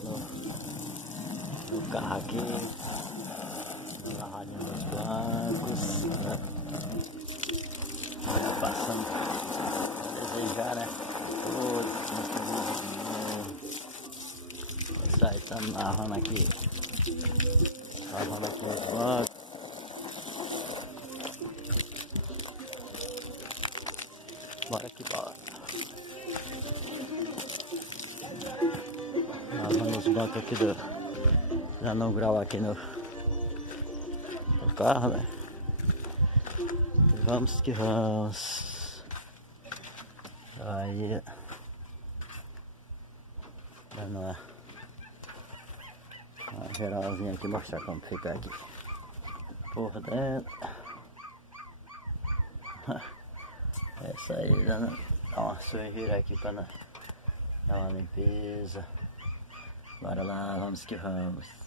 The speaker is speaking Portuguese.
geral no carro aqui, lavadinha nos bancos, né? Passando a desejar, né? Isso aí, estamos lavando aqui os bancos. Bora que bora. Lavando os bancos aqui já no grau aqui no carro, né? Vamos que vamos. Aí dando uma geralzinha aqui, mostrar como fica aqui por dentro. Essa aí dando uma sujeira aqui para dar uma limpeza. Bora lá, vamos que vamos.